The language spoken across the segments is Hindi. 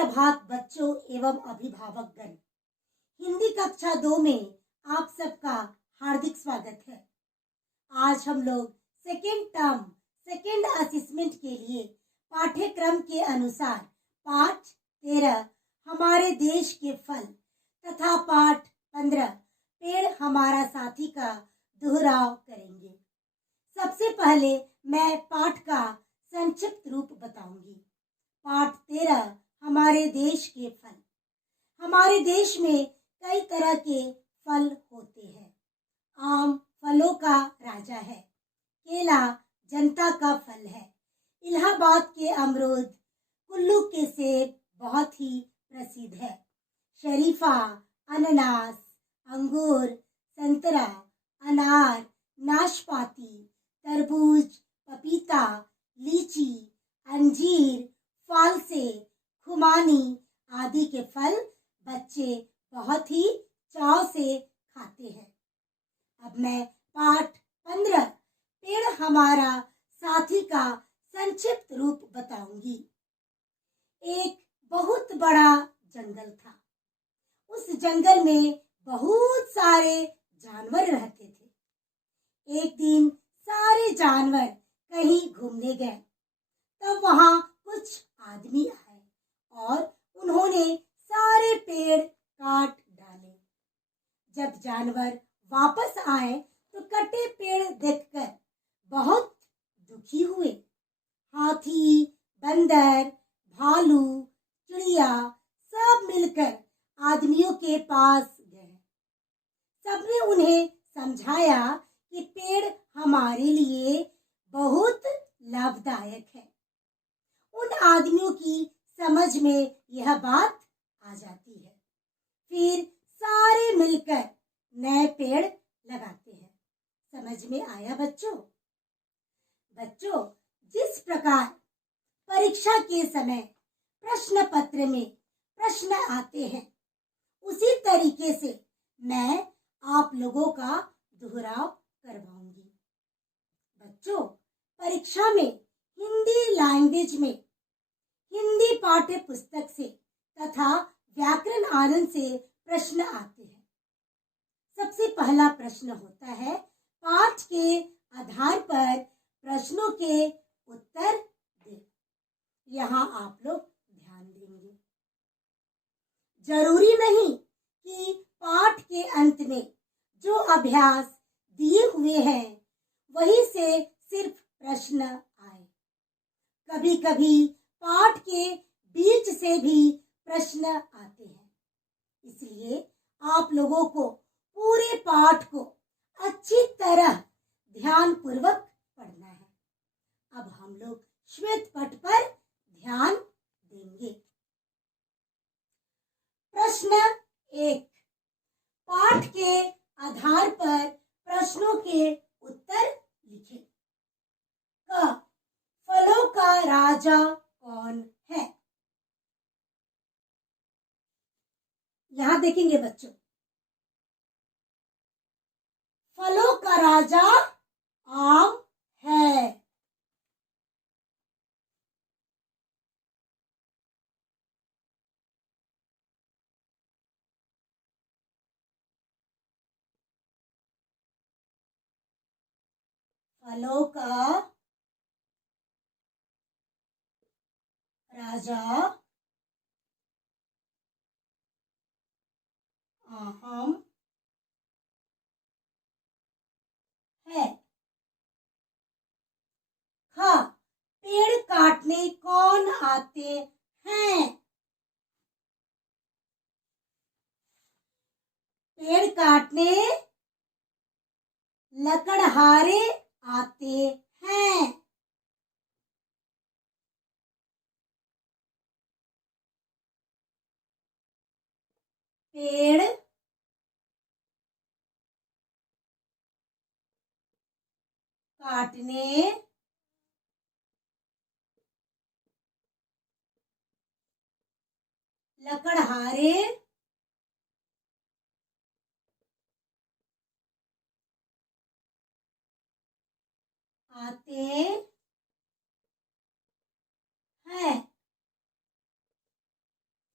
सुप्रभात बच्चों एवं अभिभावकगण। हिंदी कक्षा 2 में आप सबका हार्दिक स्वागत है। आज हम लोग सेकेंड टर्म सेकेंड असेसमेंट के लिए पाठ्यक्रम के अनुसार पाठ 13 हमारे देश के फल तथा पाठ 15 पेड़ हमारा साथी का दोहराव करेंगे। सबसे पहले मैं पाठ का संक्षिप्त रूप बताऊंगी। पाठ 13 हमारे देश के फल। हमारे देश में कई तरह के फल होते हैं। आम फलों का राजा है। केला जनता का फल है। इलाहाबाद के अमरूद, कुल्लू के सेब बहुत ही प्रसिद्ध है। शरीफा, अनानास, अंगूर, संतरा, अनार, नाशपाती, तरबूज, पपीता, लीची, अंजीर, फालसे, खुमानी आदि के फल बच्चे बहुत ही चाव से खाते हैं। अब मैं पाठ 15 पेड़ हमारा साथी का संक्षिप्त रूप बताऊंगी। एक बहुत बड़ा जंगल था। उस जंगल में बहुत सारे जानवर रहते थे। एक दिन सारे जानवर कहीं घूमने गए। तब वहां कुछ आदमी आए और उन्होंने सारे पेड़ काट डाले। जब जानवर वापस आए तो कटे पेड़ देखकर बहुत दुखी हुए। हाथी, बंदर, भालू, चिड़िया सब मिलकर आदमियों के पास गए। सबने उन्हें समझाया कि पेड़ हमारे लिए बहुत लाभदायक है। उन आदमियों की समझ में यह बात आ जाती है। फिर सारे मिलकर नए पेड़ लगाते हैं। समझ में आया बच्चों? बच्चों, जिस प्रकार परीक्षा के समय प्रश्न पत्र में प्रश्न आते हैं, उसी तरीके से मैं आप लोगों का दोहराव करवाऊंगी। बच्चों, परीक्षा में हिंदी लैंग्वेज में हिंदी पाठ्य पुस्तक से तथा व्याकरण आनंद से प्रश्न आते हैं। सबसे पहला प्रश्न होता है, पाठ के आधार पर प्रश्नों के उत्तर दें। यहाँ आप लोग ध्यान देंगे। जरूरी नहीं कि पाठ के अंत में जो अभ्यास दिए हुए हैं वही से सिर्फ प्रश्न आए। कभी कभी पाठ के बीच से भी प्रश्न आते हैं। इसलिए आप लोगों को पूरे पाठ को अच्छी तरह ध्यान पूर्वक पढ़ना है। अब हम लोग श्वेत पट पर ध्यान देंगे। प्रश्न 1, पाठ के आधार पर प्रश्नों के उत्तर लिखें। क, फलों का राजा कौन है? यहां देखेंगे बच्चों, फलों का राजा आम है। फलों का राजा आम है। ख, पेड़ काटने कौन आते हैं? पेड़ काटने लकड़हारे आते हैं। पेड़ काटने लकड़हारे आते हैं।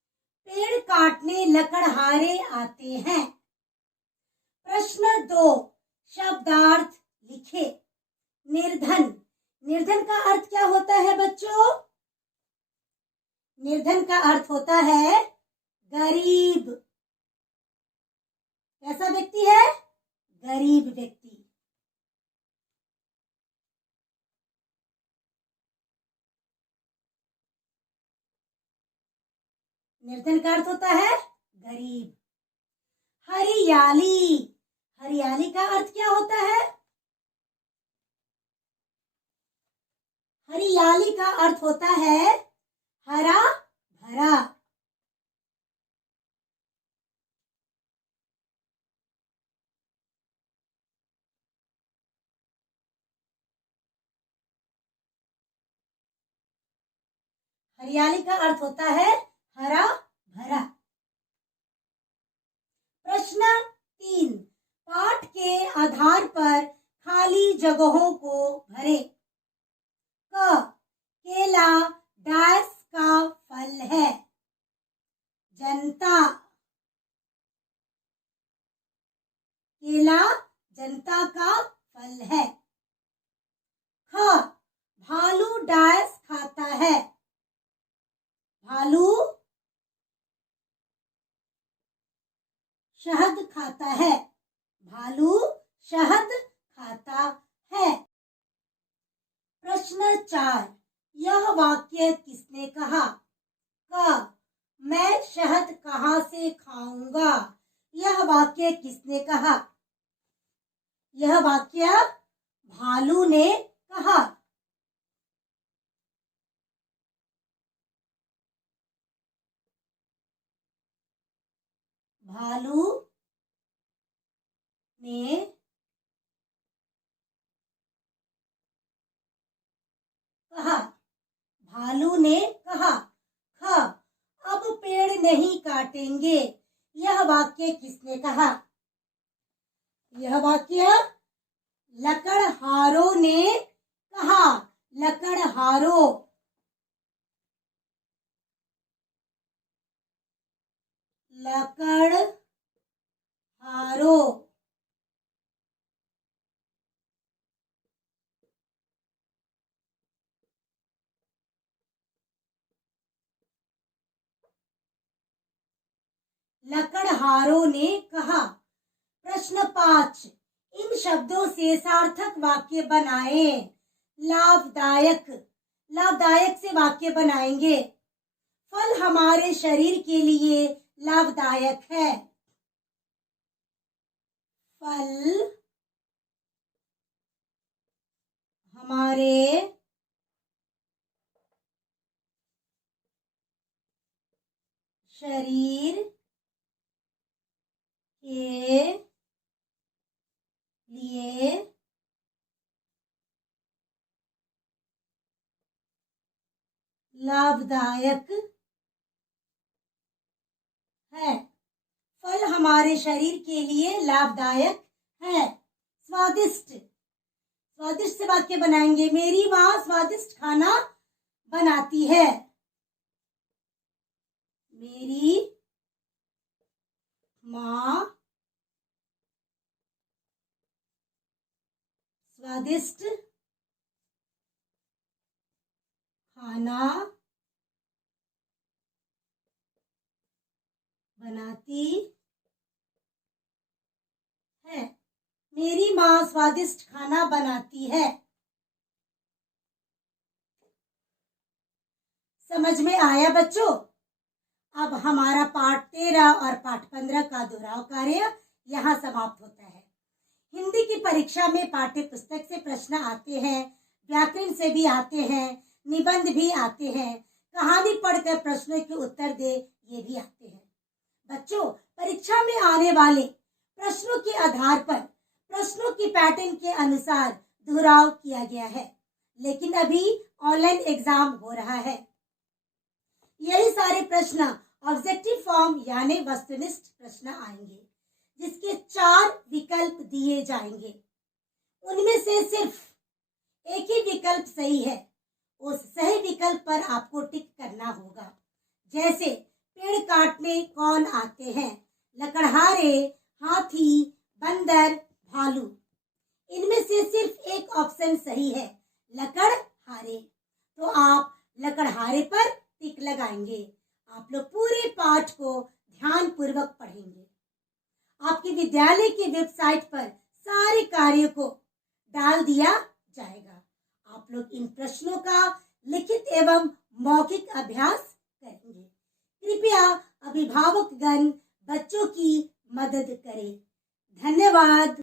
काटने लकड़हारे आते हैं। प्रश्न 2, शब्दार्थ लिखे। निर्धन, निर्धन का अर्थ क्या होता है बच्चों? निर्धन का अर्थ होता है गरीब। कैसा व्यक्ति है? गरीब व्यक्ति। निर्धन का अर्थ होता है गरीब। हरियाली, हरियाली का अर्थ क्या होता है? हरियाली का अर्थ होता है हरा भरा। हरियाली का अर्थ होता है हरा भरा। प्रश्न 3, पाठ के आधार पर खाली जगहों को भरे। क, केला डैश का फल है? जनता, केला जनता का फल है। ख, भालू डैश खाता है? भालू शहद खाता है। भालू शहद खाता है। प्रश्न 4, यह वाक्य किसने कहा? क, मैं शहद कहाँ से खाऊंगा? यह वाक्य किसने कहा? यह वाक्य भालू ने कहा। भालू ने कहा। भालू ने कहा। ख, अब पेड़ नहीं काटेंगे। यह वाक्य किसने कहा? यह वाक्य लकड़हारों ने कहा। लकड़हारों, लकड़हारों। लकड़हारों ने कहा। प्रश्न 5, इन शब्दों से सार्थक वाक्य बनाए। लाभदायक, लाभदायक से वाक्य बनाएंगे। फल हमारे शरीर के लिए लाभदायक है। फल हमारे शरीर के लिए लाभदायक है। फल हमारे शरीर के लिए लाभदायक है। स्वादिष्ट, स्वादिष्ट से वाक्य बनाएंगे। मेरी माँ स्वादिष्ट खाना बनाती है। मेरी माँ स्वादिष्ट खाना बनाती है। मेरी माँ स्वादिष्ट खाना बनाती है। समझ में आया बच्चों? अब हमारा पाठ 13 और पाठ 15 का दोहराव कार्य यहाँ समाप्त होता है। हिंदी की परीक्षा में पाठ्य पुस्तक से प्रश्न आते हैं, व्याकरण से भी आते हैं, निबंध भी आते हैं, कहानी पढ़कर प्रश्नों के उत्तर दे ये भी आते हैं। बच्चों, परीक्षा में आने वाले प्रश्नों के आधार पर प्रश्नों की पैटर्न के अनुसार दोहराव किया गया है, लेकिन अभी ऑनलाइन एग्जाम हो रहा है। यही सारे प्रश्न ऑब्जेक्टिव फॉर्म यानी वस्तुनिष्ठ प्रश्न आएंगे, जिसके 4 विकल्प दिए जाएंगे। उनमें से सिर्फ एक ही विकल्प सही है। उस सही विकल्प पर आपको टिक करना होगा। जैसे पेड़ काटने कौन आते हैं? लकड़हारे, हाथी, बंदर, भालू। इनमें से सिर्फ एक ऑप्शन सही है, लकड़हारे। तो आप लकड़हारे पर टिक लगाएंगे। आप लोग पूरे पाठ को ध्यान पूर्वक पढ़ेंगे। आपके विद्यालय की वेबसाइट पर सारे कार्यों को डाल दिया जाएगा। आप लोग इन प्रश्नों का लिखित एवं मौखिक अभ्यास करेंगे। कृपया अभिभावकगण बच्चों की मदद करें। धन्यवाद।